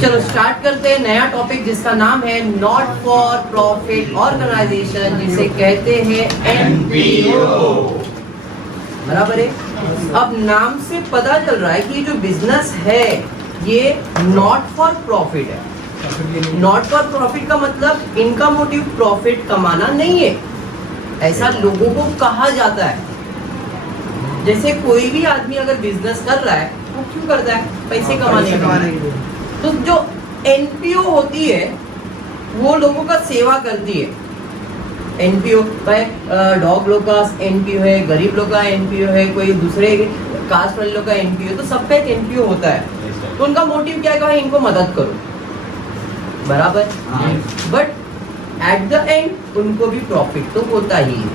चलो स्टार्ट करते हैं नया टॉपिक जिसका नाम है नॉट फॉर प्रॉफिट ऑर्गेनाइजेशन, जिसे कहते हैं एनपीओ। बराबर है। अब नाम से पता चल रहा है कि ये जो बिजनेस है ये नॉट फॉर प्रॉफिट है। नॉट फॉर प्रॉफिट का मतलब इनका मोटिव प्रॉफिट कमाना नहीं है, ऐसा लोगों को कहा जाता है। जैसे कोई भी आदमी अगर बिजनेस कर रहा है वो क्यों करता है? पैसे कमाने के लिए। तो जो एनपीओ होती है वो लोगों का सेवा करती है। एनपीओ भाई डॉग लोग का एनपीओ है, गरीब लोग का एनपीओ है, कोई दूसरे कास्ट वाले लोग का एनपीओ, तो सबका एक एनपीओ होता है। तो उनका मोटिव क्या है कि भाई इनको मदद करो, बराबर। बट एट द एंड उनको भी प्रॉफिट तो होता ही है।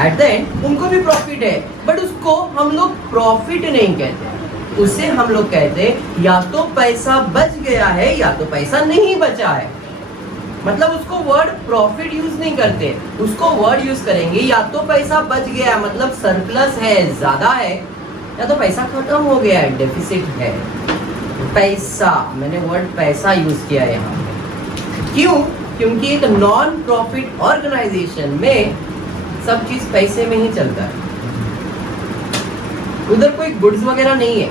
एट द एंड उनको भी प्रॉफिट है, बट उसको हम लोग प्रॉफिट नहीं कहते, उसे हम लोग कहते हैं या तो पैसा बच गया है या तो पैसा नहीं बचा है। मतलब उसको वर्ड प्रॉफिट यूज नहीं करते, उसको वर्ड यूज करेंगे या तो पैसा बच गया मतलब सरप्लस है, ज्यादा है, या तो पैसा खत्म हो गया है, डेफिसिट है। पैसा, मैंने वर्ड पैसा यूज किया है यहाँ। क्यों? क्योंकि एक नॉन प्रॉफिट ऑर्गेनाइजेशन में सब चीज पैसे में ही चलता है, उधर कोई गुड्स वगैरह नहीं है।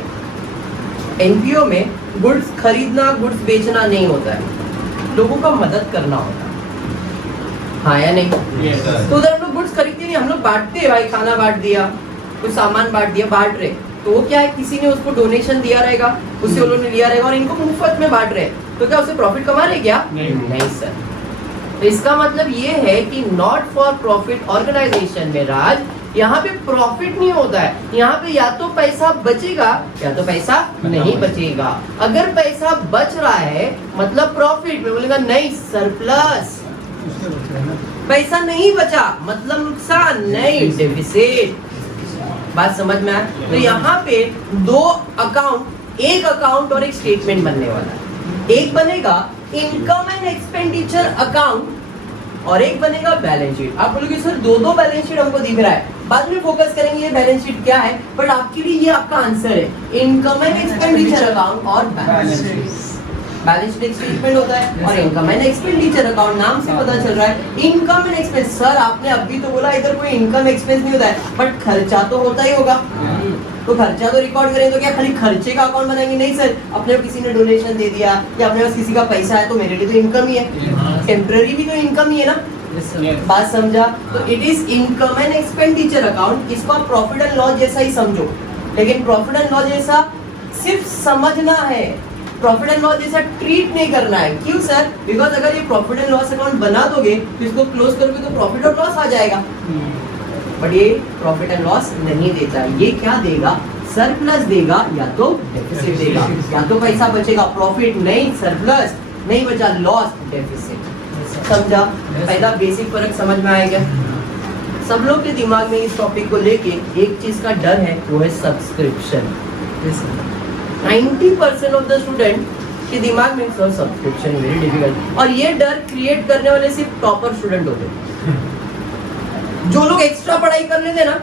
एनपीओ में गुड्स खरीदना, गुड्स बेचना नहीं होता है, लोगों का मदद करना होता है, हाँ या नहीं? तो उधर हम लोग गुड्स खरीदते नहीं, हम लोग बांटते हैं। भाई खाना बांट दिया, कुछ सामान बांट दिया, बांट रहे, तो वो क्या है, किसी ने उसको डोनेशन दिया रहेगा, उससे उन्होंने लिया रहेगा और इनको मुफ्त में बांट रहे, तो क्या उसे प्रॉफिट कमा रहे क्या? नहीं सर। तो इसका मतलब ये है कि नॉट फॉर प्रॉफिट ऑर्गेनाइजेशन में राज यहाँ पे प्रॉफिट नहीं होता है, यहाँ पे या तो पैसा बचेगा या तो पैसा नहीं बचेगा। अगर पैसा बच रहा है मतलब प्रॉफिट में, बोलेगा नहीं सरप्लस। पैसा नहीं बचा मतलब नुकसान, नहीं डेफिसिट। बात समझ में आया? तो यहाँ पे दो अकाउंट, एक अकाउंट और एक स्टेटमेंट बनने वाला है। एक बनेगा इनकम एंड एक्सपेंडिचर अकाउंट और एक बनेगा बैलेंस शीट। आप बोलोगे सर दो बैलेंस शीट हमको दिख रहा है, बाद में फोकस करेंगे ये बैलेंस शीट क्या है, बट आपके लिए ये आपका आंसर है, इनकम एंड एक्सपेंडिचर अकाउंट और balance sheet. Balance sheet statement होता है और इनकम एंड एक्सपेंडिचर अकाउंट, नाम से पता चल रहा है इनकम एंड एक्सपेंस। सर आपने अभी तो बोला इधर कोई इनकम एक्सपेंस नहीं होता है, बट खर्चा तो होता ही होगा, तो खर्चा तो रिकॉर्ड करें तो क्या खाली खर्चे का अकाउंट बनाएंगे? नहीं सर, अपने को किसी ने डोनेशन दे दिया या अपने पास किसी का पैसा है तो मेरे लिए तो इनकम ही है, टेम्पररी भी तो इनकम ही है ना। बात समझा? तो it is income and expenditure account. इसको आप प्रॉफिट एंड लॉस जैसा ही समझो, लेकिन प्रॉफिट एंड लॉस जैसा सिर्फ समझना है, प्रॉफिट एंड लॉस जैसा ट्रीट नहीं करना है। क्यों सर? बिकॉज अगर ये प्रॉफिट एंड लॉस अकाउंट बना दोगे तो इसको क्लोज करोगे तो प्रॉफिट और लॉस आ जाएगा, बट ये प्रॉफिट एंड लॉस नहीं देता। ये क्या देगा? सरप्लस देगा या तो डेफिसिट देगा। या तो पैसा बचेगा, प्रॉफिट नहीं, सरप्लस नहीं बचा, लॉस, डेफिसिट। समझा? पहला बेसिक फर्क समझ में आएगा? सब लोग के दिमाग में इस टॉपिक को लेके एक चीज का डर है, वो है सब्सक्रिप्शन। 90% ऑफ द स्टूडेंट के दिमाग में सर सब्सक्रिप्शन वेरी डिफिकल्ट, और ये डर क्रिएट करने वाले सिर्फ टॉपर स्टूडेंट होते हैं। जो लोग एक्स्ट्रा पढ़ाई कर लेते ना,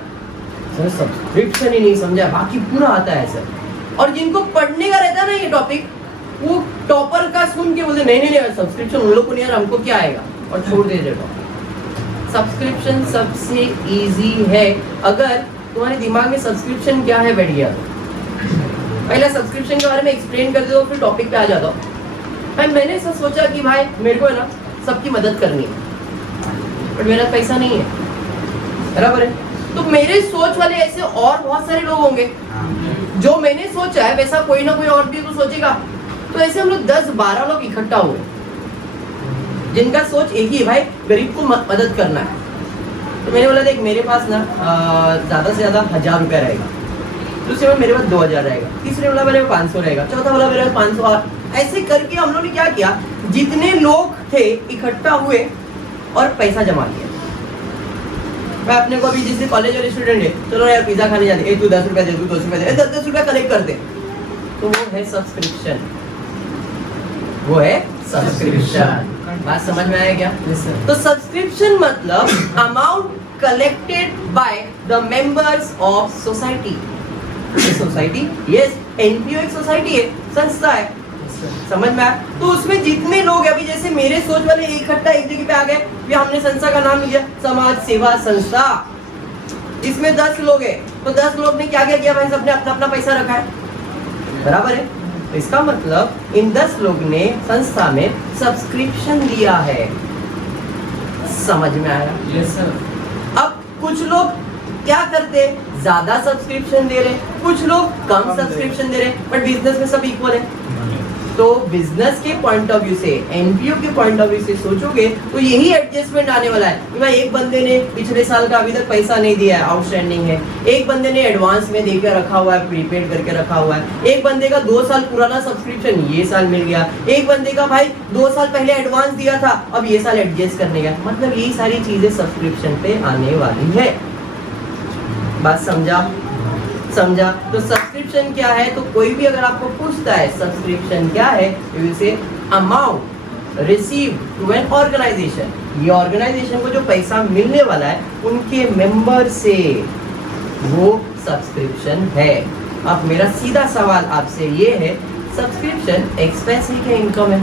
सर सब्सक्रिप्शन ही नहीं समझा, बाकी पूरा आता है सर। और जिनको पढ़ने का रहता है ना ये टॉपिक, वो टॉपर का सुन के बोलते नहीं सब्सक्रिप्शन उन लोग को नहीं यार, हमको क्या आएगा, और छोड़ दे टॉपिक। सब्सक्रिप्शन सबसे इजी है। अगर तुम्हारे दिमाग में सब्सक्रिप्शन क्या है बैठ गया, पहले सब्सक्रिप्शन के बारे में एक्सप्लेन कर दो, फिर टॉपिक पे आ जाता हूँ। भाई मैंने ऐसा सोचा कि भाई मेरे को है ना सबकी मदद करनी है, बट मेरा पैसा नहीं है, बराबर है? तो मेरे सोच वाले ऐसे और बहुत सारे लोग होंगे, जो मैंने सोचा है वैसा कोई ना कोई और भी तो सोचेगा। तो ऐसे हम लोग 10-12 लोग इकट्ठा हुए जिनका सोच एक ही है, भाई गरीब को मदद करना है। तो मैंने बोला देख मेरे पास ना ज्यादा से ज्यादा 1000 रुपया रहेगा, दूसरे में मेरे पास 2000 रहेगा, तीसरे वाला मेरे पास 500 रहेगा, चौथा वाला मेरे पास 500। ऐसे करके हम लोग ने क्या किया, जितने लोग थे इकट्ठा हुए और पैसा जमा किया। मैं अपने को अभी जिससे कॉलेज वाले स्टूडेंट है, चलो यार पिज्जा खाने जाते, तू 10 रुपया दे, तू 10 रुपया दे, 10-10 रुपया कलेक्ट करते, तो वो है सब्सक्रिप्शन, वो है सब्सक्रिप्शन। बात समझ में आया क्या? तो सब्सक्रिप्शन मतलब amount collected by the members of society. Society, yes, NPO एक सोसाइटी है, संस्था है, समझ में आया? तो उसमें जितने लोग हैं, अभी जैसे मेरे सोच वाले इकट्ठा एक जगह पे आ गए, हमने संस्था का नाम लिया समाज सेवा संस्था, इसमें 10 लोग हैं, तो 10 लोग ने क्या क्या किया भाई? सबने अपना अपना पैसा रखा है, बराबर है? तो इसका मतलब इन 10 लोग ने संस्था में सब्सक्रिप्शन दिया है, समझ में आया? Yes sir. अब कुछ लोग क्या करते हैं, ज्यादा सब्सक्रिप्शन दे रहे, कुछ लोग कम सब्सक्रिप्शन दे रहे, बट बिजनेस में सब इक्वल है। तो बिजनेस के पॉइंट ऑफ व्यू से, एनपीओ के पॉइंट ऑफ व्यू से सोचोगे तो यही एडजस्टमेंट आने वाला है कि भाई एक बंदे ने पिछले साल का अभी तक पैसा नहीं दिया है, आउटस्टैंडिंग है, एक बंदे ने एडवांस में देकर रखा हुआ है, प्रीपेड करके रखा हुआ है, एक बंदे का 2 साल पुराना सब्सक्रिप्शन ये साल मिल गया, एक बंदे का भाई 2 साल पहले एडवांस दिया था, अब ये साल एडजस्ट करने गया। मतलब ये सारी चीजें सब्सक्रिप्शन पे आने वाली है। बात समझा? समझा? तो सब्सक्रिप्शन क्या है? तो कोई भी अगर आपको पूछता है सब्सक्रिप्शन क्या है, तो you say amount receive to an organisation, ये ऑर्गेनाइजेशन को जो पैसा मिलने वाला है उनके मेंबर से, वो सब्सक्रिप्शन है। अब मेरा सीधा सवाल आपसे ये है, सब्सक्रिप्शन एक्सपेंस है क्या इनकम है?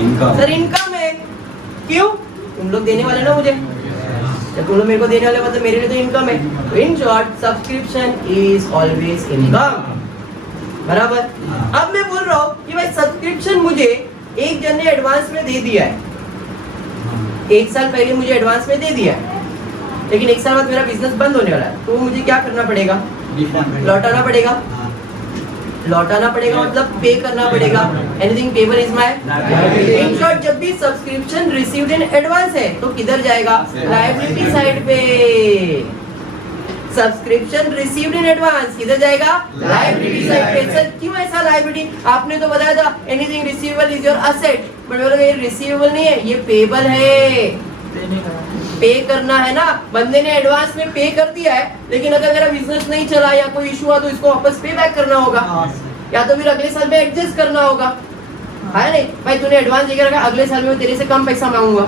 इनकम सर, इनकम है। क्यों? तुम लोग देने वाले ना मुझे, जब तुम लोग मेरे को देने वाले मतलब मेरे लिए तो इनकम है। तो in short subscription is always income, बराबर? अब मैं बोल रहा हूँ कि भाई सब्सक्रिप्शन मुझे एक जन ने एडवांस में दे दिया है, 1 साल पहले मुझे एडवांस में दे दिया है, लेकिन 1 साल बाद मेरा बिजनेस बंद होने वाला है, तो मुझे क्या करना पड़ेगा? लौटाना पड़ेगा। लौटाना पड़ेगा मतलब पे करना पड़ेगा। Anything payable is my in short, जब भी सब्सक्रिप्शन रिसीव्ड इन एडवांस है तो किधर जाएगा? लायबिलिटी साइड पे। सब्सक्रिप्शन रिसीव्ड इन एडवांस किधर जाएगा? लायबिलिटी साइड पे। सर क्यों ऐसा लायबिलिटी? आपने तो बताया था anything receivable is your asset, but बोला ये रिसीवेबल नहीं है, ये पेबल है, पे करना है ना। बंदे ने एडवांस में पे कर दिया है, लेकिन अगर मेरा बिजनेस नहीं चला या कोई इशू हुआ तो इसको वापस पे बैक करना होगा, या तो फिर अगले साल में एडजस्ट करना होगा, है नहीं? भाई तूने एडवांस देकर रखा, अगले साल में तेरे से कम पैसा मांगूंगा,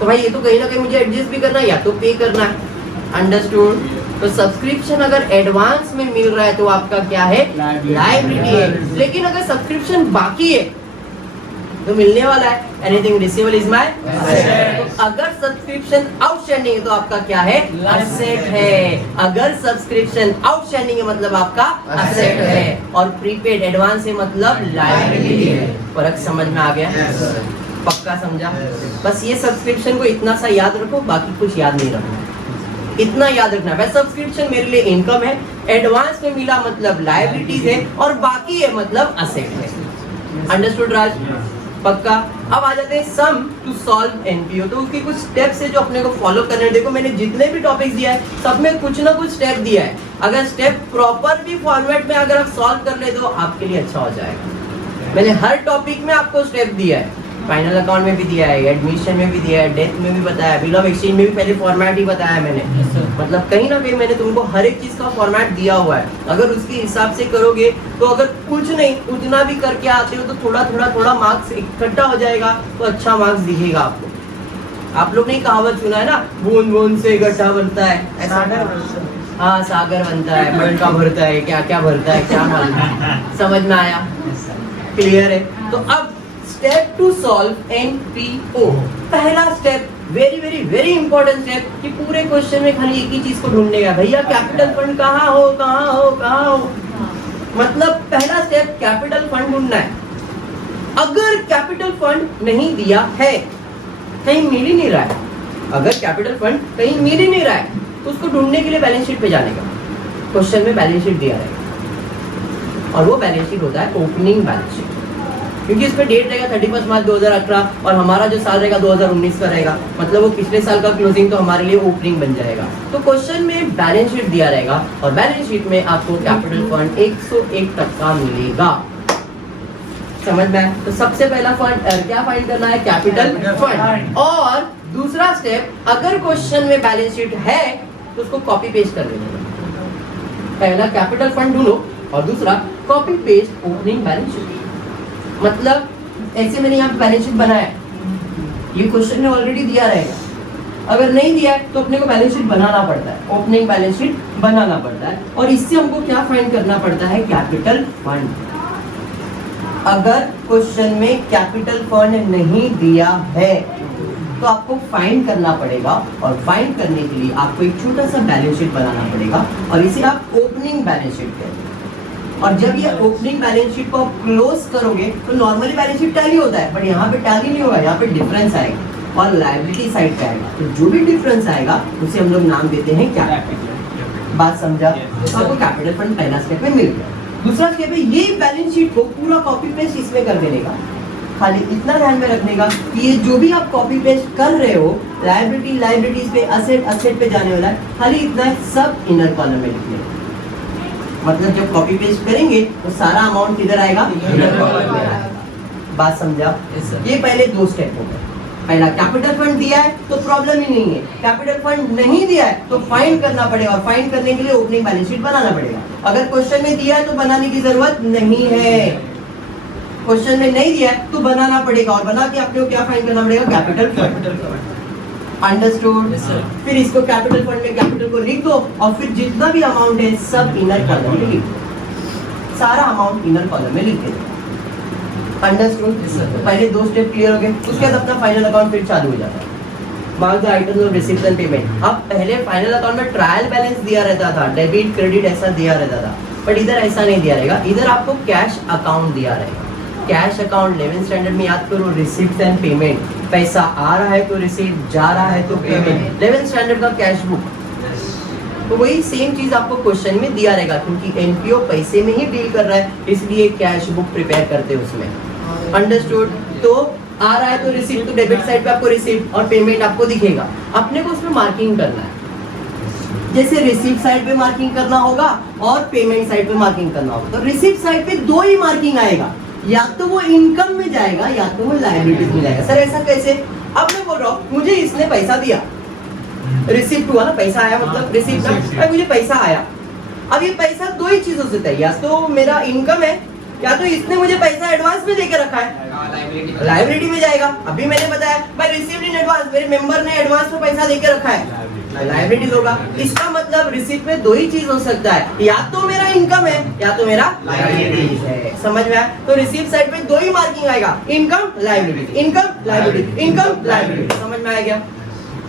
तो भाई ये तो कहीं ना कहीं मुझे एडजस्ट भी करना है या तो पे करना है। अंडरस्टूड? तो सब्सक्रिप्शन अगर एडवांस में मिल रहा है तो आपका क्या है? लायबिलिटी है। लेकिन अगर सब्सक्रिप्शन बाकी है तो मिलने वाला है, anything receivable is my asset. तो अगर सब्सक्रिप्शन आउटस्टैंडिंग है तो आपका क्या है? असेट है। अगर सब्सक्रिप्शन आउटस्टैंडिंग है मतलब आपका असेट है, और प्रीपेड एडवांस है मतलब लायबिलिटी है। फर्क समझ में आ गया? पक्का समझा? बस ये सब्सक्रिप्शन को इतना सा याद रखो, बाकी कुछ याद नहीं रखना, इतना याद रखना है। सब्सक्रिप्शन मेरे लिए इनकम है, एडवांस में मिला मतलब लायबिलिटीज है, और बाकी है मतलब असेट है। अंडरस्टूड राज? पक्का? अब आ जाते हैं सम टू सॉल्व एनपीओ। तो उसके कुछ स्टेप्स है जो अपने को फॉलो करने हैं। देखो मैंने जितने भी टॉपिक्स दिया है सब में कुछ ना कुछ स्टेप दिया है, अगर स्टेप प्रॉपर भी फॉर्मेट में अगर आप सॉल्व कर ले तो आपके लिए अच्छा हो जाएगा। मैंने हर टॉपिक में आपको स्टेप दिया है, फाइनल अकाउंट में भी दिया है, एडमिशन में भी दिया है, डेथ में भी बताया, बिल ऑफ एक्सचेंज में भी पहले फॉर्मेट ही बताया मैंने। मतलब कहीं ना कहीं मैंने तुमको हर एक चीज का फॉर्मेट दिया हुआ है। अगर उसके हिसाब से करोगे तो अगर कुछ नहीं उतना भी करके आते हो तो थोड़ा मार्क्स इकट्ठा हो जाएगा, तो अच्छा मार्क्स दिखेगा आपको। आप लोग ने कहावत सुना है ना, बूंद बूंद से गड्ढा बनता है, ऐसा? हाँ, सागर बनता है, मटका भरता है, क्या क्या भरता है क्या मालूम। समझ में आया? क्लियर है? तो अब स्टेप टू सॉल्व एनपीओ। पहला step, very very very important step, कि पूरे क्वेश्चन में खाली एक ही चीज को ढूंढने का, भैया कैपिटल फंड कहाँ हो कहाँ हो कहाँ हो। मतलब पहला स्टेप कैपिटल फंड ढूंढना है। अगर कैपिटल फंड नहीं दिया है, कहीं मिल ही नहीं रहा है, अगर कैपिटल फंड कहीं मिल ही नहीं रहा है तो उसको ढूंढने के लिए बैलेंस शीट पे जाने का। क्वेश्चन में बैलेंस शीट दिया रहेगा, और वो बैलेंस शीट होता है ओपनिंग बैलेंस शीट, क्योंकि इसमें डेट रहेगा 31 मार्च 2018, और हमारा जो साल रहेगा 2019 का रहेगा, मतलब वो पिछले साल का क्लोजिंग तो हमारे लिए ओपनिंग बन जाएगा। तो क्वेश्चन में बैलेंस शीट दिया रहेगा, और बैलेंस शीट में आपको कैपिटल फंड 101% मिलेगा। समझ में आया? तो सबसे पहला फंड क्या फाइंड करना है? Capital fund. और दूसरा स्टेप, अगर क्वेश्चन में बैलेंस शीट है तो उसको कॉपी पेस्ट कर देना। पहला कैपिटल फंड ढूंढो, और दूसरा copy paste opening balance sheet. मतलब ऐसे मैंने यहाँ बैलेंस शीट बनाया, ये क्वेश्चन में ऑलरेडी दिया रहेगा। अगर नहीं दिया है तो अपने को बैलेंस शीट बनाना पड़ता है, ओपनिंग बैलेंस शीट बनाना पड़ता है। और इससे हमको क्या फाइंड करना पड़ता है? Capital fund. अगर क्वेश्चन में कैपिटल फंड नहीं दिया है तो आपको फाइंड करना पड़ेगा, और फाइंड करने के लिए आपको एक छोटा सा बैलेंस शीट बनाना पड़ेगा, और इसे आप ओपनिंग बैलेंस शीट कहते हैं। और जब ये ओपनिंग बैलेंस शीट को आप क्लोज करोगे तो नॉर्मली बैलेंस शीट टैली होता है, बट यहाँ पे टैली नहीं होगा, यहाँ पे डिफरेंस आएगा और लायबिलिटी साइड पे आएगा। तो जो भी डिफरेंस आएगा उसे हम लोग नाम देते हैं कैपिटल। बात समझा? आपको कैपिटल फंड पहला स्टेप में मिल गया। दूसरा स्टेप है ये बैलेंस शीट को पूरा कॉपी पेस्ट इसमें कर देने का। खाली इतना ध्यान में रखने का कि ये जो भी आप कॉपी पेस्ट कर रहे हो, लायबिलिटीज पे, असेट पे जाने वाला है, खाली इतना सब इनर कॉलम में लिखने का। मतलब जब कॉपी पेस्ट करेंगे तो सारा अमाउंट किधर आएगा? इनर कॉलम में आएगा। बात समझा? ये पहले दो स्टेप हो गए। पहला कैपिटल फंड दिया है तो प्रॉब्लम ही नहीं है, कैपिटल फंड नहीं दिया है तो फाइंड करना पड़ेगा, और फाइंड करने के लिए ओपनिंग बैलेंस शीट बनाना पड़ेगा। अगर क्वेश्चन में दिया है तो बनाने की जरूरत नहीं है, क्वेश्चन में नहीं दिया है तो बनाना पड़ेगा, और बना के आपको क्या फाइंड करना पड़ेगा? Capital fund. अंडरस्टूड? फिर इसको कैपिटल फंड में कैपिटल को लिख दो, और फिर जितना भी अमाउंट है सब इनर कॉलम में लिख दो, सारा अमाउंट इनर कॉलम में लिख दो। अंडरस्टूड? पहले दो स्टेप क्लियर हो गए, उसके बाद अपना फाइनल अकाउंट फिर चालू हो जाता है। Mark the items of receipt and payment. अब पहले फाइनल अकाउंट में ट्रायल बैलेंस दिया रहता था, डेबिट क्रेडिट ऐसा दिया रहता था, बट इधर ऐसा नहीं दिया रहेगा। इधर आपको कैश अकाउंट दिया रहेगा। कैश अकाउंट 11th स्टैंडर्ड में याद करो, रिसीप्ट एंड पेमेंट। पैसा आ रहा है तो रिसीप्ट, जा रहा है तो पेमेंट। 11th स्टैंडर्ड का कैश बुक। तो वही सेम चीज आपको क्वेश्चन में दिया रहेगा, क्योंकि एनपीओ पैसे में ही डील कर रहा है, इसलिए कैश बुक प्रिपेयर करते हैं उसमें। अंडरस्टूड? तो आ रहा है तो रिसीप्ट, तो डेबिट साइड पे आपको रिसीप्ट और पेमेंट आपको दिखेगा। अपने को उसमें मार्किंग करना है, जैसे रिसीप्ट साइड पे मार्किंग करना होगा और पेमेंट साइड पे मार्किंग करना होगा। तो रिसीप्ट साइड पे दो ही मार्किंग आएगा, या तो वो इनकम में जाएगा या तो वो लायबिलिटीज में जाएगा। सर ऐसा कैसे? अब मैं बोल रहा हूँ मुझे इसने पैसा दिया, रिसीप्ट हुआ ना, पैसा आया मतलब रिसीप्ट ना, मुझे पैसा आया। अब ये पैसा दो ही चीजों से तय, या तो मेरा इनकम है या तो इसने मुझे पैसा एडवांस में देके रखा है, लायबिलिटी में जाएगा। अभी मैंने बताया भाई रिसीव्ड इन एडवांस, मेरे मेंबर ने एडवांस में पैसा देके रखा है, लायबिलिटी होगा। इसका मतलब रिसीप्ट में दो ही चीज हो सकता है, या तो मेरा इनकम है या तो मेरा लायबिलिटी है। समझ में आया? तो रिसीप्ट साइड पे दो ही मार्किंग आएगा, income liability, income liability, income liability. समझ में आ गया?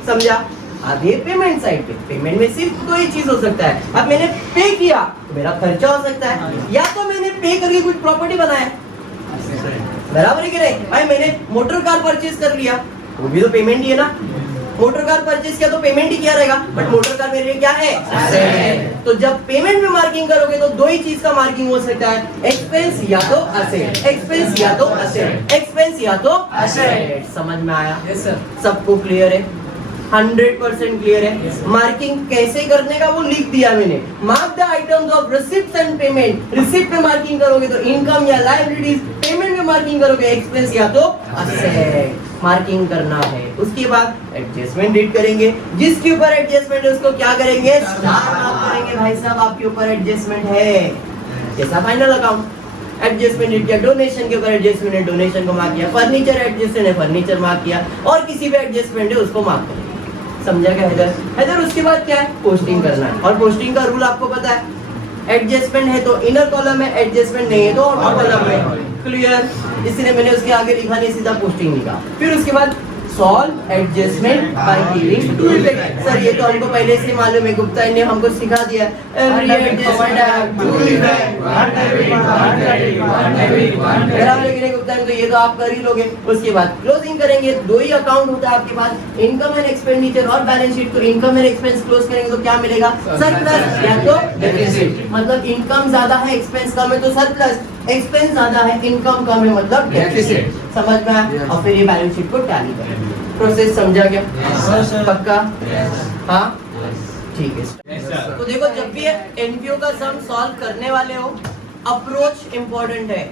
समझा? आगे पेमेंट साइड पे, पेमेंट में सिर्फ दो ही चीज हो सकता है। अब मैंने पे किया तो मेरा खर्चा हो सकता है, या तो मैंने पे करके कुछ प्रॉपर्टी बनाया, बराबर है कि नहीं? भाई मैंने मोटर कार परचेज कर लिया, वो भी तो पेमेंट ही है ना। मोटर कार परचेज किया तो पेमेंट ही किया रहेगा, बट मोटर कार मेरे लिए क्या है? तो जब पेमेंट में मार्किंग करोगे तो दो ही चीज का मार्किंग हो सकता है, एक्सपेंस या तो असेट, एक्सपेंस या तो असेट, एक्सपेंस या तो असेट। समझ में आया? Yes sir. सबको क्लियर है? 100% क्लियर है? मार्किंग कैसे करने का वो लिख दिया मैंने। Mark the items of receipt and payment. Receipt में मार्किंग करोगे तो इनकम या लायबिलिटीज, पेमेंट में मार्किंग करोगे एक्सपेंस या तो असेट। मार्किंग करना है। उसके बाद एडजस्टमेंट डेट करेंगे, जिसके ऊपर एडजस्टमेंट है उसको क्या करेंगे? स्टार मार्क करेंगे। भाई साहब आपके ऊपर एडजस्टमेंट है, जैसा फाइनल अकाउंट एडजस्टमेंट डेट किया, डोनेशन के ऊपर एडजस्टमेंट है, डोनेशन को मार्क किया, फर्नीचर एडजस्टमेंट है, फर्नीचर मार्क किया, और किसी भी एडजस्टमेंट है उसको मार्क करेंगे। समझा क्या हैदर? हैदर उसके बाद क्या है? पोस्टिंग करना है, और पोस्टिंग का रूल आपको पता है, एडजस्टमेंट है तो इनर कॉलम में, एडजस्टमेंट नहीं है तो आउटर कॉलम में। क्लियर? इसलिए मैंने उसके आगे लिखा नहीं, सीधा पोस्टिंग लिखा। फिर उसके बाद solve adjustment by giving two effect. Sir ये तो हमको पहले से मालूम है, गुप्ता ने हमको सिखा दिया। Every adjustment have two effect, one debit one credit one debit one credit. बराबर है कि नहीं गुप्ता? तो ये तो आप कर ही लोगे। उसके बाद क्लोजिंग करेंगे। दो ही अकाउंट होता है आपके पास, इनकम एंड एक्सपेंडिचर और बैलेंस शीट। तो इनकम एंड एक्सपेंस क्लोज करेंगे तो क्या मिलेगा? सरप्लस या तो डेफिसिट। मतलब इनकम ज्यादा है, एक्सपेंस कम है तो सरप्लस, एक्सपेंस ज्यादा है, इनकम कम है मतलब डेफिसिट। समझ में आया? और फिर ये बैलेंस शीट को टैली करेंगे। प्रोसेस समझा क्या? पक्का? हाँ ठीक है। तो देखो जब भी एनपीओ का सम सॉल्व करने वाले हो, अप्रोच इंपॉर्टेंट है।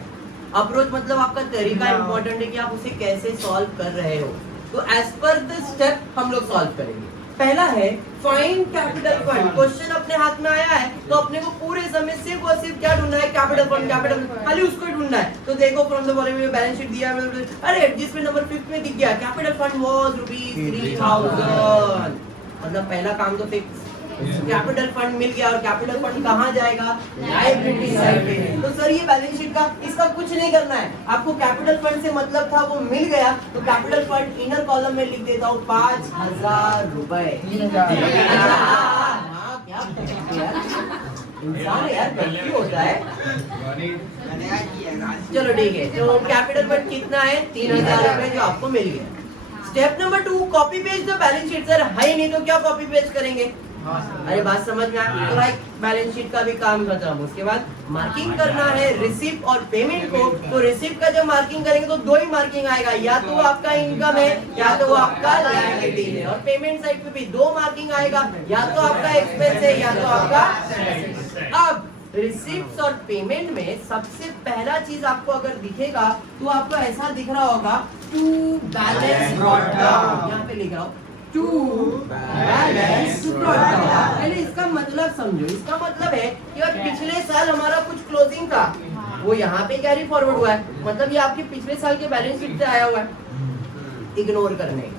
अप्रोच मतलब आपका तरीका इंपॉर्टेंट है कि आप उसे कैसे सॉल्व कर रहे हो। तो एज पर द स्टेप हम लोग सॉल्व करेंगे। पहला है फाइंड कैपिटल फंड। क्वेश्चन अपने हाथ में आया है तो अपने को पूरे समय सिर्फ और सिर्फ क्या ढूंढना है, कैपिटल फंड, कैपिटल खाली उसको ही ढूंढना है। तो देखो from the following balance sheet दिया है, अरे एडजस्टमेंट नंबर 5 में दिख गया कैपिटल फंड वाज ₹3000। मतलब पहला काम तो फिक्स, कैपिटल फंड मिल गया। और कैपिटल फंड कहाँ जाएगा, लायबिलिटी साइड पे। तो सर ये बैलेंस शीट का इसका कुछ नहीं करना है, आपको कैपिटल फंड से मतलब था वो मिल गया तो कैपिटल फंड इनर कॉलम में लिख देता हूँ 5000 रुपए। इंसान है यार, गलती होता है। चलो ठीक है, तो कैपिटल फंड कितना है, 3000 रुपए जो आपको मिल गया। Step number 2, copy paste the balance sheet. Sir है ही नहीं तो क्या कॉपी पेस्ट करेंगे। अरे बात समझ में आ, तो भाई बैलेंस शीट का भी काम खत्म। उसके बाद मार्किंग करना है रिसिप्ट और पेमेंट को। तो रिसिप्ट का जब मार्किंग करेंगे तो दो ही मार्किंग आएगा, या तो वो आपका इनकम है या तो वो आपका लायबिलिटी है। और पेमेंट साइड पे भी दो मार्किंग आएगा, या तो आपका एक्सपेंस है या तो आपका। अब रिसिप्ट और पेमेंट में सबसे पहला चीज आपको अगर दिखेगा तो आपको ऐसा दिख रहा होगा टू बैलेंस ब्रॉट डाउन। यहाँ पे लिख रहा हूँ टू बैलेंस ब्रॉट डाउन। पहले इसका मतलब समझो। इसका मतलब है कि पिछले साल हमारा कुछ क्लोजिंग था वो यहाँ पे कैरी फॉरवर्ड हुआ है, मतलब ये आपके पिछले साल के बैलेंस शीट से आया हुआ है। इग्नोर करने का।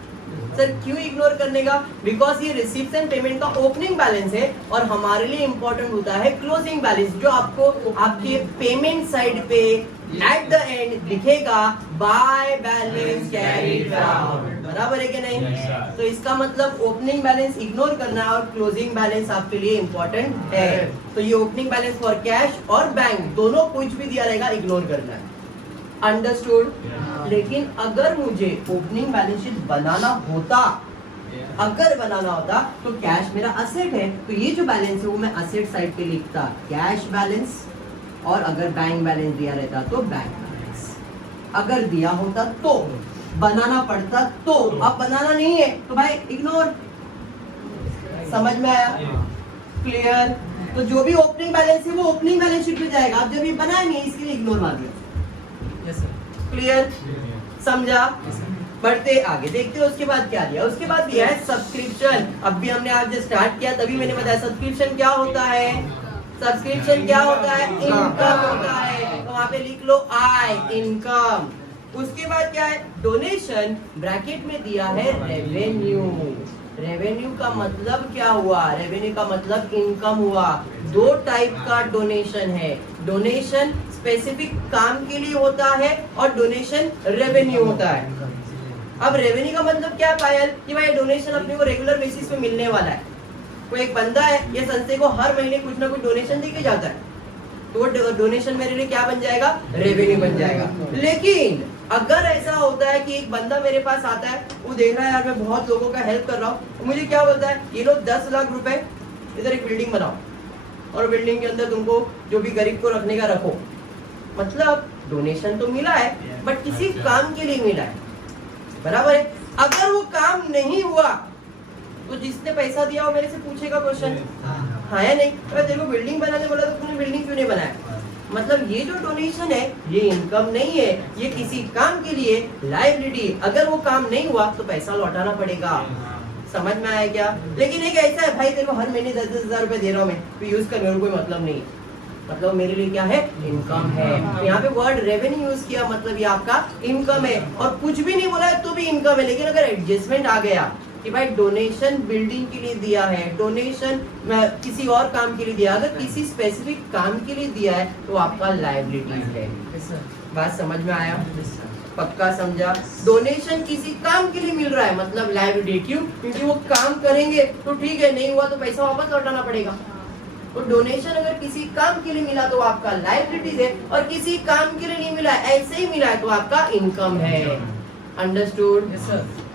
सर क्यों इग्नोर करने का, बिकॉज ये रिसीप्ट एंड पेमेंट का ओपनिंग बैलेंस है और हमारे लिए इंपॉर्टेंट होता है क्लोजिंग बैलेंस, जो आपको आपके पेमेंट साइड पे एट द एंड दिखेगा बाय बैलेंस कैरीड फॉरवर्ड। बराबर है कि नहीं? तो इसका मतलब ओपनिंग बैलेंस इग्नोर करना है और क्लोजिंग बैलेंस आपके लिए इंपॉर्टेंट है। तो ये ओपनिंग बैलेंस फॉर कैश और बैंक दोनों कुछ भी दिया रहेगा, इग्नोर करना है। अंडरस्टूड? लेकिन अगर मुझे ओपनिंग बैलेंस शीट बनाना होता तो कैश मेरा असेट है, तो ये जो बैलेंस है वो मैं असेट साइड पे लिखता कैश बैलेंस, और अगर बैंक बैलेंस दिया रहता तो बैंक बैलेंस। अगर दिया होता तो बनाना पड़ता, तो अब बनाना नहीं है तो भाई इग्नोर। समझ में आया? क्लियर? तो जो भी ओपनिंग बैलेंस है वो ओपनिंग बैलेंस शीट में जाएगा। आप जब ये बनाएंगे इसके लिए इग्नोर मार दिया। क्लियर? समझा? बढ़ते आगे देखते हैं उसके बाद क्या दिया। उसके बाद दिया है सब्सक्रिप्शन। अब भी हमने आज जब स्टार्ट किया तभी मैंने बताया सब्सक्रिप्शन क्या होता है। सब्सक्रिप्शन क्या होता है, इनकम होता है। तो वहां पे लिख लो आय, इनकम। उसके बाद क्या है, डोनेशन, ब्रैकेट में दिया है रेवेन्यू। रेवेन्यू का मतलब क्या हुआ, रेवेन्यू का मतलब इनकम हुआ। दो टाइप का डोनेशन है, डोनेशन स्पेसिफिक काम के लिए होता है और डोनेशन रेवेन्यू होता है। अब रेवेन्यू का मतलब क्या पायल, कि भाई डोनेशन अपने को रेगुलर बेसिस पे मिलने वाला है। कोई एक बंदा है, ये संस्था को हर महीने कुछ ना कुछ डोनेशन देके जाता है, तो वो डोनेशन मेरे लिए क्या बन जाएगा, रेवेन्यू बन जाएगा। लेकिन अगर ऐसा होता है कि एक बंदा मेरे पास आता है, वो देख रहा है यार मैं बहुत लोगों का हेल्प कर रहा हूँ, मुझे क्या बोलता है, ये लो 10 लाख रुपए, इधर एक बिल्डिंग बनाओ और बिल्डिंग के अंदर तुमको जो भी गरीब को रखने का रखो। मतलब डोनेशन तो मिला है बट किसी काम के लिए मिला है। बराबर है? अगर वो काम नहीं हुआ तो जिसने पैसा दिया वो मेरे से पूछेगा क्वेश्चन, हाँ या नहीं, अगर तेरे को बिल्डिंग बनाने बोला तो तूने बिल्डिंग क्यों नहीं बनाया। मतलब ये जो डोनेशन है ये इनकम नहीं है, ये किसी काम के लिए लायबिलिटी। अगर वो काम नहीं हुआ तो पैसा लौटाना पड़ेगा। समझ में आया क्या? लेकिन एक ऐसा है भाई तेरे को हर महीने 10-10 हजार रुपए दे रहा हूँ मैं, तो यूज कर, मेरे को कोई मतलब नहीं, मतलब मेरे लिए क्या है, इनकम है। तो यहाँ पे वर्ड रेवेन्यू यूज किया, मतलब ये आपका इनकम है। और कुछ भी नहीं बोला है तो भी इनकम है। लेकिन अगर एडजस्टमेंट आ गया कि भाई डोनेशन बिल्डिंग के लिए दिया है, डोनेशन किसी और काम के लिए दिया, अगर किसी स्पेसिफिक काम के लिए दिया है तो आपका लायबिलिटीज है। बात समझ में आया? पक्का समझा? डोनेशन किसी काम के लिए मिल रहा है मतलब लायबिलिटी। क्यों? क्योंकि वो काम करेंगे तो ठीक है, नहीं हुआ तो पैसा वापस लौटाना पड़ेगा। तो डोनेशन अगर किसी काम के लिए मिला तो आपका लायबिलिटीज है, और किसी काम के लिए नहीं मिला, ऐसे ही मिला है तो आपका इनकम है। अंडरस्टूड?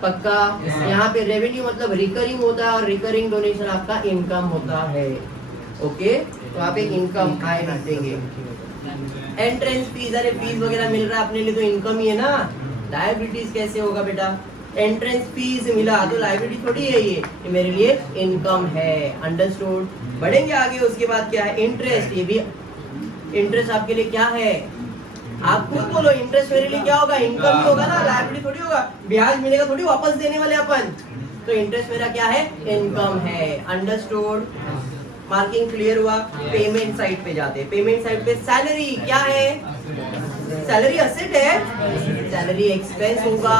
पक्का? यहाँ पे रेवेन्यू मतलब रिकरिंग होता है और रिकरिंग डोनेशन आपका इनकम होता है। ओके, तो आप एक इनकम आय रख देंगे। एंट्रेंस फीस, अरे फीस वगैरह मिल रहा है अपने लिए तो इनकम ही है ना। लायबिलिटीज कैसे होगा बेटा? एंट्रेंस फीस मिला तो लायबिलिटी थोड़ी है, ये मेरे लिए इनकम है। अंडरस्टूड? बढ़ेंगे आगे। उसके बाद क्या है, इंटरेस्ट। ये भी इंटरेस्ट आपके लिए क्या है, आप खुद बोलो। इंटरेस्ट मेरे लिए क्या होगा, इनकम ही होगा ना, लायबिलिटी थोड़ी होगा। ब्याज मिलेगा थोड़ी वापस देने वाले अपन, तो इंटरेस्ट मेरा क्या है, इनकम है। अंडरस्टूड, मार्किंग क्लियर हुआ। पेमेंट साइड पे जाते हैं। पेमेंट साइड पे सैलरी क्या है, सैलरी असेट है, सैलरी एक्सपेंस होगा।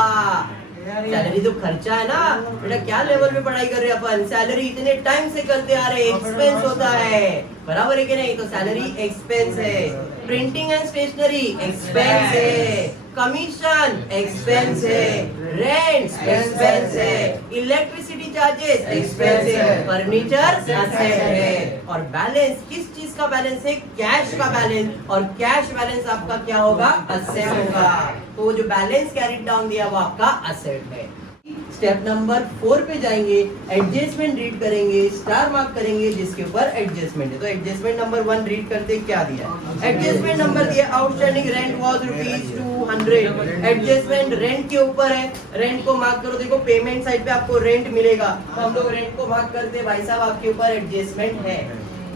सैलरी तो खर्चा है ना बेटा, क्या लेवल पे पढ़ाई कर रहे हैं अपन, सैलरी इतने टाइम से करते आ रहे, एक्सपेंस होता है, बराबर है कि नहीं, तो सैलरी एक्सपेंस है। प्रिंटिंग एंड स्टेशनरी एक्सपेंस है, कमीशन एक्सपेंस है, रेंट एक्सपेंस है, इलेक्ट्रिसिटी चार्जेस एक्सपेंस है, फर्नीचर असेट है। और बैलेंस किस चीज का बैलेंस है, कैश का बैलेंस, और कैश बैलेंस आपका क्या होगा, असेट होगा। तो वो जो बैलेंस कैरी डाउन दिया वो आपका असेट है। स्टेप नंबर 4 पे जाएंगे, एडजस्टमेंट रीड करेंगे, स्टार मार्क करेंगे जिसके ऊपर एडजस्टमेंट है। तो एडजस्टमेंट नंबर 1 रीड करते क्या दिया, एडजस्टमेंट नंबर दिया outstanding rent was ₹200। Adjustment rent के ऊपर है, रेंट को मार्क करो। देखो पेमेंट साइड पे आपको रेंट मिलेगा, तो हम लोग रेंट को मार्क करते हैं, भाई साहब आपके ऊपर एडजस्टमेंट है।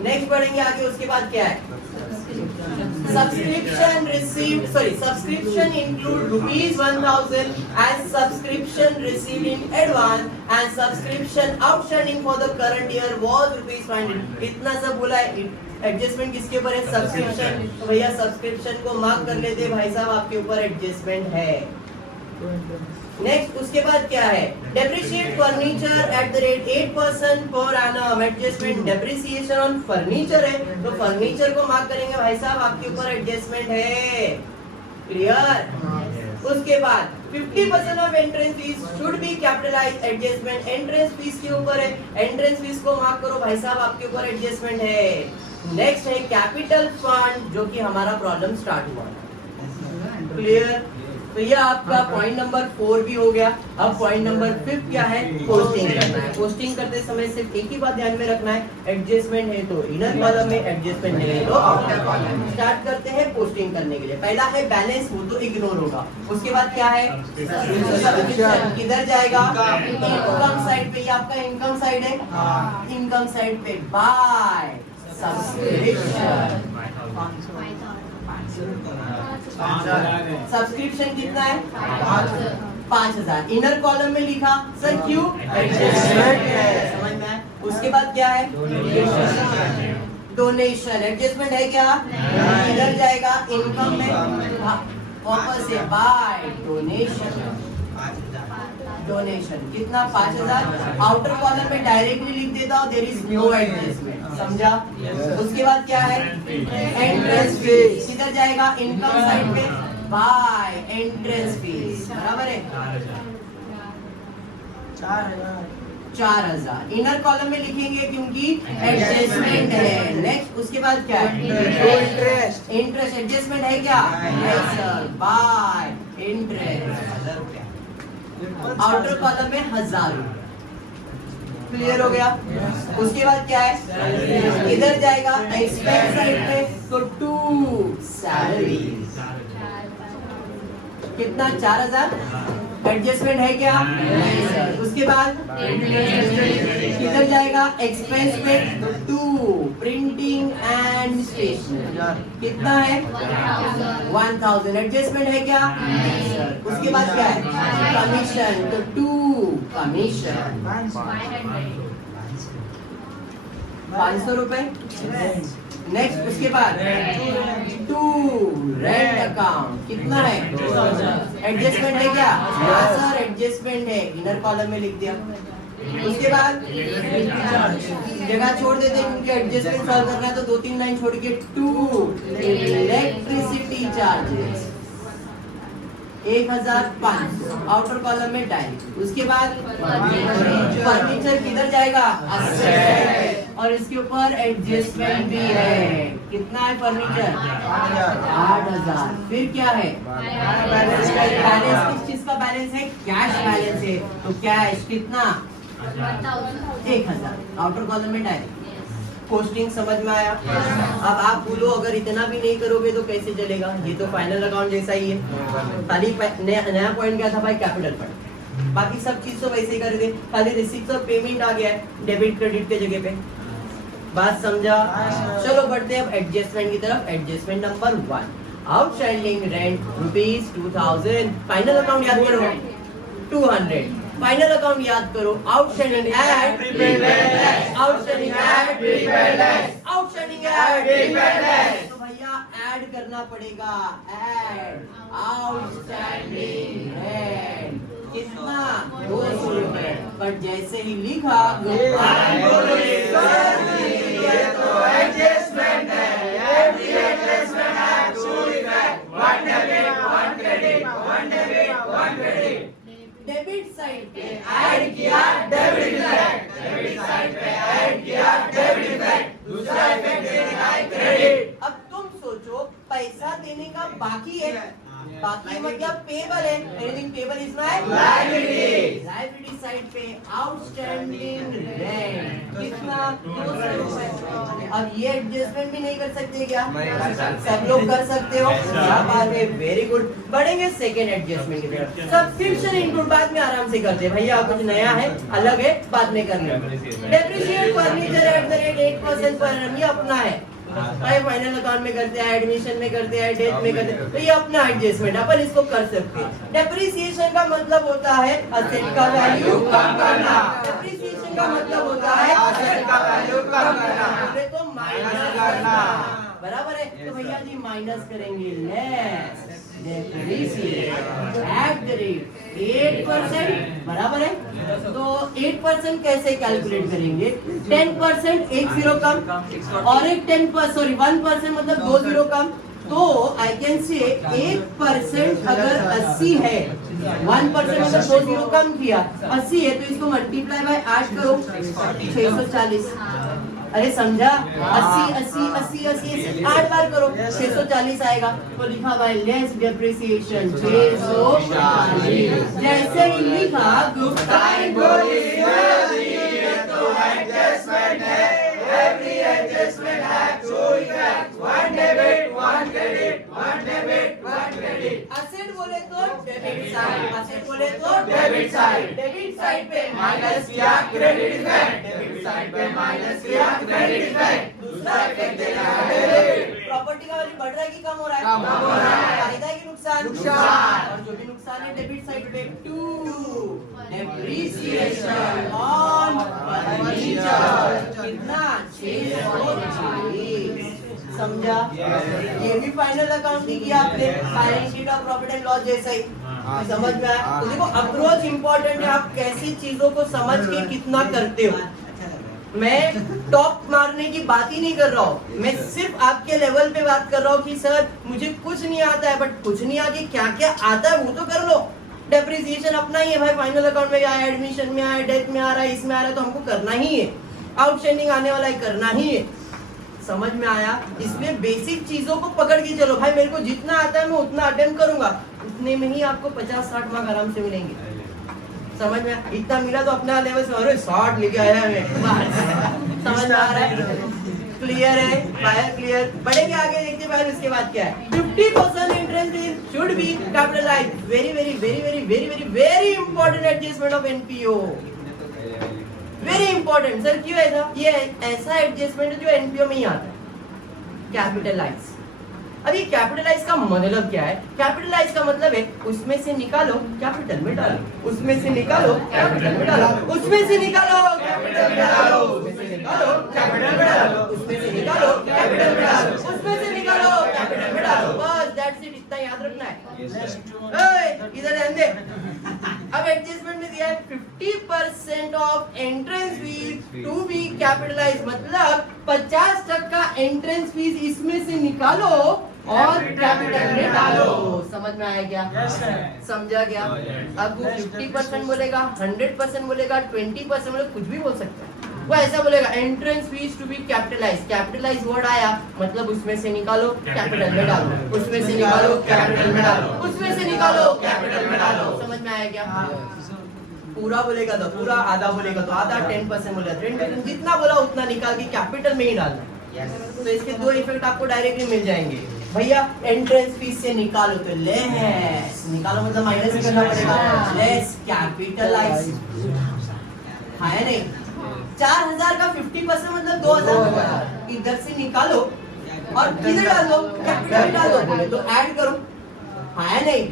नेक्स्ट बढ़ेंगे आगे, उसके बाद क्या है, subscription received, sorry, subscription include ₹1000 as subscription received in advance and subscription outstanding for the current year was ₹500। इतना सब बोला है। एडजस्टमेंट किसके ऊपर है, सब्सक्रिप्शन। तो भैया सब्सक्रिप्शन को मार्क कर लेते भाई साहब आपके ऊपर एडजस्टमेंट है। नेक्स्ट उसके बाद क्या है, depreciate furniture at the rate 8% per annum. Adjustment depreciation on furniture है, तो फर्नीचर को मार्क करेंगे भाई साहब आपके ऊपर एडजस्टमेंट है। क्लियर। उसके बाद 50% of entrance fees should be capitalised. Adjustment entrance fees के ऊपर है, एंट्रेंस फीस को मार्क करो भाई साहब आपके ऊपर एडजस्टमेंट है। नेक्स्ट है कैपिटल फंड, जो कि हमारा प्रॉब्लम स्टार्ट हुआ। क्लियर। तो ये आपका पॉइंट नंबर 4 भी हो गया। अब पॉइंट नंबर 5 क्या है, पोस्टिंग करना है। पोस्टिंग करते समय सिर्फ एक ही बात ध्यान में रखना है, एडजस्टमेंट है तो इनर कॉलम में, एडजस्टमेंट नहीं है तो आउटर कॉलम। स्टार्ट करते हैं पोस्टिंग करने के लिए। पहला है बैलेंस, वो तो इग्नोर होगा। उसके बाद क्या है, किधर जाएगा, इनकम साइड पे। ये आपका इनकम साइड है, इनकम साइड पे बाय सब्सक्रिप्शन। सब्सक्रिप्शन कितना है, 5000। इनर कॉलम में लिखा सर क्यों, एडजस्टमेंट है, समझ में आया। उसके बाद क्या है, डोनेशन। एडजस्टमेंट है क्या, इधर जाएगा इनकम में, वापस से बाय डोनेशन। डोनेशन कितना, 5000। आउटर कॉलम में डायरेक्टली लिख देता हूँ देयर इज नो एडजस्टमेंट, समझा। उसके बाद क्या है, एंट्रेंस फीस। किधर जाएगा, इनकम साइड पे बाय एंट्रेंस फीस, बराबर है 4000। इनर कॉलम में लिखेंगे क्योंकि एडजस्टमेंट है। नेक्स्ट उसके बाद क्या है, इंटरेस्ट। इंटरेस्ट एडजस्टमेंट है क्या, sir bye interest. Outer column में 1000। क्लियर हो गया। उसके बाद क्या है, इधर जाएगा एक्सपेंस साइड पे, तो 2 सैलरी। कितना, 4000। एडजस्टमेंट है क्या, उसके बाद किधर जाएगा, एक्सपेंस पे, तो 2 प्रिंटिंग एंड स्टेशनरी। कितना है, 1000। एडजस्टमेंट है क्या, उसके बाद क्या है, कमीशन, तो 2 कमीशन। 500 रुपए। नेक्स्ट उसके बाद 2 रेंट अकाउंट। कितना है, एडजस्टमेंट है क्या, सर एडजस्टमेंट है, इनर कॉलम में लिख दिया। उसके बाद जगह छोड़ देते हैं क्योंकि एडजस्टमेंट सॉल्व करना है, तो 2-3 लाइन छोड़ के 2 इलेक्ट्रिसिटी चार्जेस 1500 आउटर कॉलम में डायरेक्ट। उसके बाद फर्नीचर किधर जाएगा, और इसके ऊपर एडजस्टमेंट भी है। कितना है फर्नीचर, 8000। फिर क्या है, बैलेंस। किस चीज का बैलेंस है, कैश बैलेंस है, तो कैश कितना, 1000 आउटर कॉलम में डायरेक्ट। पोस्टिंग समझ में आया। अब आप बोलो अगर इतना भी नहीं करोगे तो कैसे चलेगा, ये तो फाइनल अकाउंट जैसा ही है। खाली नया पॉइंट क्या था भाई, कैपिटल फंड। बाकी सब चीज तो वैसे ही कर दे, खाली रिसीप्ट और पेमेंट आ गया है डेबिट क्रेडिट के जगह पे। बात समझा। चलो बढ़ते हैं अब एडजस्टमेंट की तरफ। Adjustment number 1, outstanding rent ₹2000। Final account याद करो 200। फाइनल अकाउंट याद करो, outstanding at prepaid less, outstanding at prepaid less, outstanding at prepaid less. तो भैया ऐड करना पड़ेगा, ऐड आउटस्टैंडिंग एट कितना 200 रुपए, पर जैसे ही लिखा ये तो एडजस्टमेंट है, every adjustment have two effect, one debit one credit, one debit one credit. Debit side पे ऐड किया डेबिट इफेक्ट, डेबिट साइड पे ऐड किया डेबिट इफेक्ट, दूसरा इफेक्ट देने का क्रेडिट। अब तुम सोचो पैसा देने का बाकी है, बाकी मतलब पेबल है, anything payable is my liability, liability side पे आउटस्टैंडिंग रेंट कितना 200 रुपए। अब ये एडजस्टमेंट भी नहीं कर सकते क्या? सब लोग कर सकते हो, क्या बात है, वेरी गुड। बढ़ेंगे सेकंड एडजस्टमेंट की तरफ, सब्सक्रिप्शन इनपुट बाद में आराम से करते हैं भैया, कुछ नया है अलग है बाद में कर लेंगे। Depreciate furniture at the rate 8% पर annum, ये अपना है भाई, फाइनल अकाउंट में करते हैं, एडमिशन में करते हैं, डेट में करते हैं, तो ये अपना एडजस्टमेंट अपन इसको कर सकते हैं। डेप्रिसिएशन का मतलब होता है असेट का वैल्यू कम करना, डेप्रिसिएशन का मतलब होता है असेट का वैल्यू कम करना, तो माइनस करना, बराबर है। तो भैया जी माइनस करेंगे less depreciation at the rate 8%, बराबर है। तो 8% कैसे कैलकुलेट करेंगे? 10% एक जीरो कम और एक 1% मतलब 2 जीरो कम, तो आई कैन से 1% अगर 80 है, 1% मतलब 2 जीरो कम किया, 80 है तो इसको मल्टीप्लाई बाय 8 करो 640। अरे समझा, 80 80 80 80 8 बार करो 640 आएगा, तो लिखा बाय लेस डेप्रिसिएशन 640। जैसे ही लिखा गुप्ता एडजस्टमेंट है, every adjustment have two effect, one debit one credit, one debit one credit. Asset बोले तो डेबिट साइड, असेट बोले तो डेबिट साइड, डेबिट साइड पे माइनस किया क्रेडिट इफेक्ट, डेबिट साइड पे माइनस किया क्रेडिट इफेक्ट, दूसरा इफेक्ट देना है डेबिट। प्रॉपर्टी का वैल्यू बढ़ रहा है कि कम हो रहा है? कम हो रहा है। फायदा है कि नुकसान? नुकसान। और जो भी नुकसान है डेबिट साइड पे 2 डेप्रिसिएशन ऑन फर्नीचर कितना 640। समझा? ये भी फाइनल अकाउंटिंग किया आपने, बैलेंस शीट और प्रॉफिट एंड लॉस जैसा ही समझ में आया। तो देखो अप्रोच इंपॉर्टेंट है, आप कैसी चीजों को समझ के कितना करते हो। मैं टॉप मारने की बात ही नहीं कर रहा हूँ, मैं सिर्फ आपके लेवल पे बात कर रहा हूँ कि सर मुझे कुछ नहीं आता है, बट कुछ नहीं आके क्या क्या आता है वो तो कर लो। डेप्रिसिएशन अपना ही है भाई, फाइनल अकाउंट में आया, एडमिशन में आया, डेथ में आ रहा है, इसमें आ रहा है, तो हमको करना ही है। आउटस्टैंडिंग आने वाला है, करना ही है। समझ में आया? इसमें बेसिक चीजों को पकड़ के चलो भाई, मेरे को जितना आता है मैं उतना अटेम्प्ट करूंगा, उतने में ही आपको 50-60 मार्क आराम से मिलेंगे। समझ में? इतना मिला तो अपना लेवल से, अरे 60 लेके आया मैं। समझ में आ रहा है? क्लियर है? Fire clear. बढ़ेंगे आगे, देखते हैं उसके बाद क्या है। 50% interest fees should be capitalised. Very very very very very very very important adjustment of NPO, very important. Sir क्यों ऐसा? ये ऐसा एडजस्टमेंट जो एनपीओ में ही आता है, कैपिटलाइज। अब ये कैपिटलाइज का मतलब क्या है? कैपिटलाइज का मतलब है उसमें से निकालो कैपिटल में डालो, उसमें से निकालो कैपिटल में डालो, उसमें से निकालो कैपिटल में डालो, उसमें से निकालो कैपिटल में डालो, उसमें से निकालो कैपिटल में डालो, उसमें से निकालो कैपिटल में डालो। बस दैट्स इट, इतना याद रखना है। इधर ध्यान दे। अब एडजस्टमेंट में दिया है 50% of entrance fees to be capitalise, मतलब 50% एंट्रेंस फीस इसमें से निकालो और कैपिटल में डालो। समझ में आया क्या? समझा क्या? अब वो 50% बोलेगा, 100% बोलेगा, 20% बोलेगा, कुछ भी बोल सकता है। वो ऐसा बोलेगा entrance fees to be capitalise, capitalise word आया मतलब उसमें से निकालो कैपिटल में डालो, उसमें से निकालो कैपिटल में डालो, उसमें से निकालो कैपिटल में डालो। समझ में आया क्या? पूरा बोलेगा तो पूरा, आधा बोलेगा तो आधा, 10% बोलेगा 10%, जितना बोला उतना निकाल के कैपिटल में ही डालना। तो इसके दो इफेक्ट आपको डायरेक्टली मिल जाएंगे। भैया एंट्रेंस फीस से निकालो तो लेस, निकालो मतलब माइनस करना पड़ेगा, लेस कैपिटलाइज है नहीं। 4000 का 50% मतलब 2000, इधर से निकालो और किधर डाल दो? कैपिटल में डाल दो। बोले तो ऐड करो, है नहीं।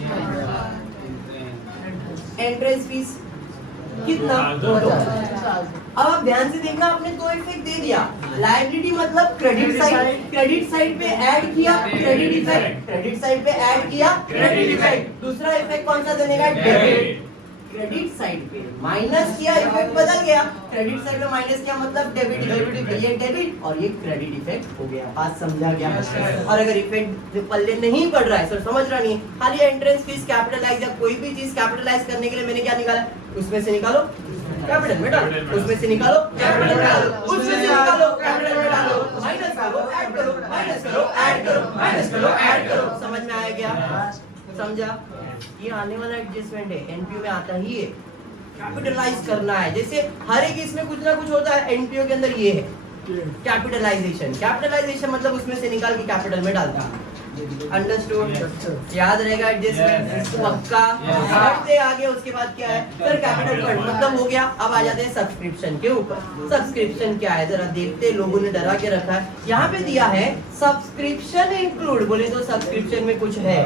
एंट्रेंस फीस कितना? 2000। अब आप ध्यान से देखना, आपने दो इफेक्ट दे दिया। लायबिलिटी मतलब क्रेडिट साइड पे ऐड किया क्रेडिट इफेक्ट, क्रेडिट साइड पे ऐड किया क्रेडिट इफेक्ट। दूसरा इफेक्ट कौन सा देने का? डेबिट। क्रेडिट साइड पे माइनस किया, इफेक्ट बदल गया। क्रेडिट साइड पे माइनस किया मतलब डेबिट, ये डेबिट और ये क्रेडिट इफेक्ट हो गया। बात समझा गया? और अगर इफेक्ट जो पल्ले नहीं पड़ रहा है, सर समझ रहा नहीं है, खाली एंट्रेंस फीस कैपिटलाइज या कोई भी चीज कैपिटलाइज करने के लिए मैंने क्या निकाला? उसमें से निकालो कैपिटल में डालो, उसमें से निकालो कैपिटल में डालो, उसमें से निकालो कैपिटल में डालो, माइनस करो ऐड करो, माइनस करो ऐड करो, माइनस करो ऐड करो। समझ में आया क्या? समझा? ये आने वाला एडजस्टमेंट है, एनपीओ में आता ही है। कैपिटलाइज करना है, जैसे हर एक इसमें कुछ ना कुछ होता है, एनपीओ के अंदर ये है कैपिटलाइजेशन। कैपिटलाइजेशन मतलब उसमें से निकाल के कैपिटल में डालता है। अंडरस्टूड? याद रहेगा एडजस्टमेंट पक्का? बढ़ते आगे उसके बाद क्या है? फिर कैपिटल फंड मतलब हो गया। अब आ जाते हैं सब्सक्रिप्शन के ऊपर। सब्सक्रिप्शन क्या है जरा देखते, लोगों ने डरा के रखा है। यहाँ पे दिया है सब्सक्रिप्शन इंक्लूड, बोले तो सब्सक्रिप्शन में कुछ है,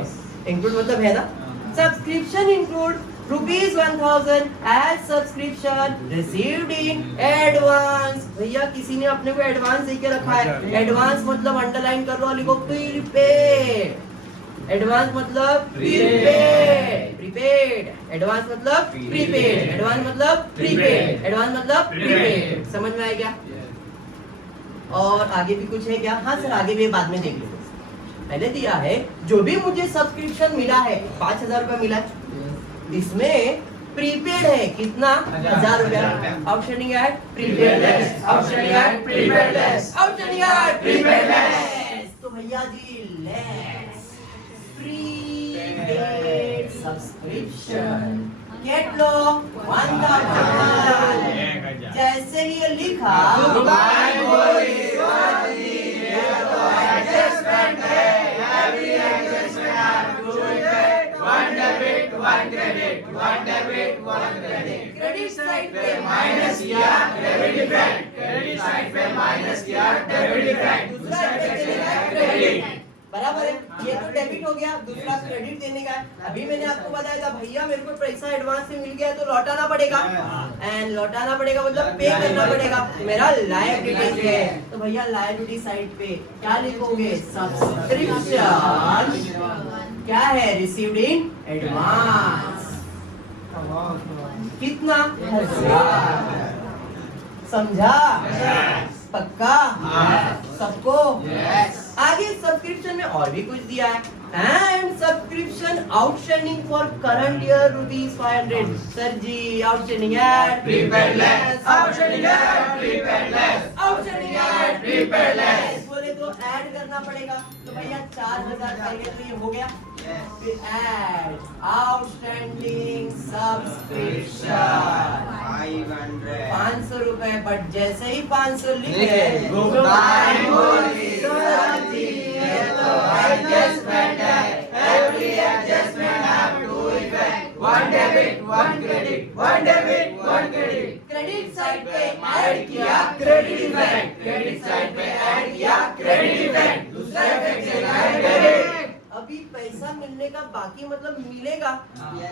इंक्लूड मतलब है ना। Subscription include ₹1000 as subscription received in advance. भैया किसी ने अपने को एडवांस दे के रखा है। एडवांस मतलब अंडरलाइन कर लो, लिखो प्रीपेड। एडवांस मतलब प्रीपेड, प्रीपेड। एडवांस मतलब प्रीपेड, एडवांस मतलब प्रीपेड, एडवांस मतलब प्रीपेड। समझ में आया क्या? और आगे भी कुछ है क्या? हाँ सर आगे भी बाद में देख लो। पहले दिया है जो भी मुझे सब्सक्रिप्शन मिला है 5000 रुपया मिला है, इसमें प्रीपेड है कितना? 1000 रुपया। Outstanding at prepaid less, outstanding at prepaid less, outstanding at prepaid less. तो भैया जी लेस प्रीपेड सब्सक्रिप्शन गेट लो 1000। जैसे ही ये लिखा एडजस्टमेंट है, every adjustment have two effect, one debit one credit, one debit one credit. Credit side पे माइनस किया डेबिट इफेक्ट, क्रेडिट साइड पे माइनस किया डेबिट इफेक्ट, दूसरा इफेक्ट देना है क्रेडिट। बराबर है? ये तो डेबिट हो गया, दूसरा क्रेडिट देने का है। अभी मैंने आपको बताया था भैया मेरे को पैसा एडवांस में मिल गया है तो लौटाना पड़ेगा, एंड लौटाना पड़ेगा मतलब पे करना पड़ेगा। मेरा लायबिलिटी है तो भैया लायबिलिटी साइड पे क्या लिखोगे? सब्सक्रिप्शन क्या है? Received in advance. कितना? 1000। समझा? पक्का? सबको? आगे सब्सक्रिप्शन में और भी कुछ दिया है। And subscription outstanding for current year ₹500। Sir जी outstanding at prepaid less, outstanding at prepaid less, outstanding at prepaid less. बोले तो ऐड करना पड़ेगा, तो भैया 4000 पहले तो ये हो गया, फिर ऐड आउटस्टैंडिंग सब्सक्रिप्शन 500 रुपए। बट जैसे ही 500 लिखे एडजस्टमेंट है, every adjustment have two effect, one debit one credit, one debit one credit. Credit side पे ऐड किया क्रेडिट इफेक्ट, क्रेडिट साइड पे ऐड किया क्रेडिट इफेक्ट, दूसरा इफेक्ट देना है डेबिट। अभी पैसा मिलने का बाकी मतलब मिलेगा,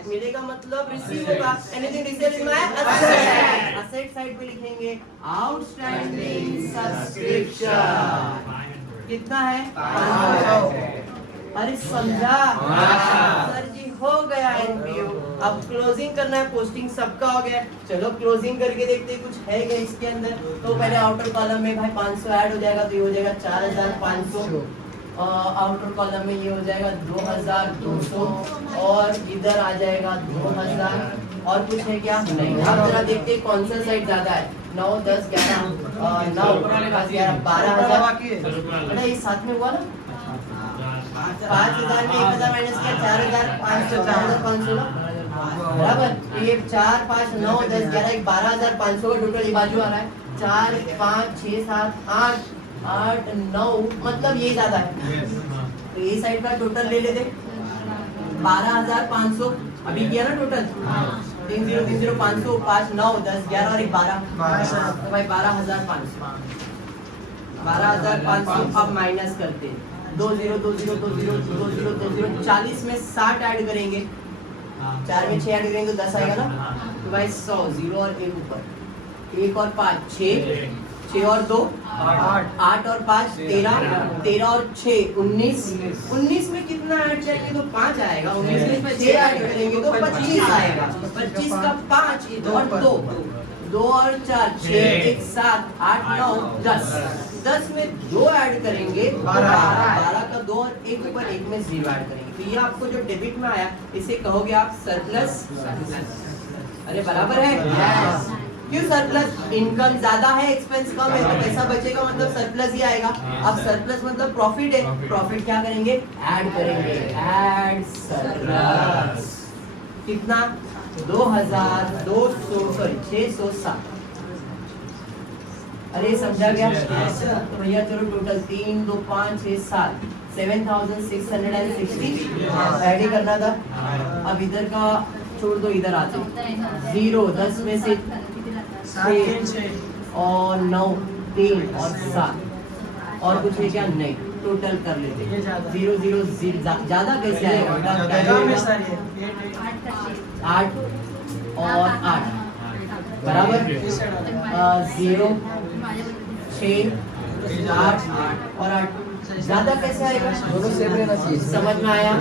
मिलेगा मतलब रिसीव होगा। एनीथिंग रिसीव लिखना है असेट, असेट साइड पे लिखेंगे आउटस्टैंडिंग सब्सक्रिप्शन कितना है? 500। अरे समझा? सर जी हो गया एनपीओ। अब क्लोजिंग करना है, पोस्टिंग सबका हो गया। चलो क्लोजिंग करके देखते हैं कुछ है क्या इसके अंदर। तो पहले आउटर कॉलम में भाई 500 ऐड हो जाएगा तो ये हो जाएगा 4500। आउटर कॉलम में ये हो जाएगा 2200 और इधर आ जाएगा 2000। और कुछ है क्या? नहीं। अब जरा देखते हैं कौन सा साइड ज्यादा है। 9 10 11 9 12,000। अरे ये साथ में हुआ ना 5000 में 1000 माइनस किया 4500, 4500 बराबर। ये 4 5 9 10 11 12500 का टोटल ये बाजू आ रहा है। 4 5 6 7 8 8 9 मतलब ये ज्यादा है तो ये साइड का टोटल ले लेते 12,500। अभी किया ना टोटल 3 0 3 0 500 5 9 10 11 और 12 तो भाई 12,500 12,500। अब माइनस करते 2 0 2 0 2 0 2 0 2 0 40 में 60 ऐड करेंगे 4 में 6 ऐड करेंगे तो 10 आएगा ना। तो भाई 100, 0 और 1 ऊपर, 1 और 5 6, 6 और 2 8 और 5 13, 13 और 6 19, 19 में कितना ऐड करेंगे तो 5 आएगा, 19 में 6 ऐड करेंगे तो 25 आएगा, 25 का 5 और 2, 2 और 4 6 1 7 8 9 10, 10 में 2 ऐड करेंगे 12 का 2 और 1 ऊपर 1 में 0 ऐड करेंगे। तो ये आपको जो डेबिट में आया इसे कहोगे आप सरप्लस। अरे बराबर है। क्यों सरप्लस? इनकम ज्यादा है, एक्सपेंस कम है, तो पैसा बचेगा मतलब सरप्लस ही आएगा। अब सरप्लस मतलब प्रॉफिट है, प्रॉफिट क्या करेंगे? ऐड करेंगे, ऐड सरप्लस। कितना? 607। अरे समझा गया? तो भैया चलो टोटल 3 2 5 6 7 7660 ऐड ही करना था। अब इधर का छोड़ दो, इधर आते 0 10 में से 6 और 9 3 और 7 और कुछ है क्या? नहीं, टोटल कर लेते 0 0 ज्यादा कैसे आएगा? 8 और 8 बराबर 0 6 8 और 8 ज्यादा कैसे आएगा? दोनों सेम रहना चाहिए। समझ में आया?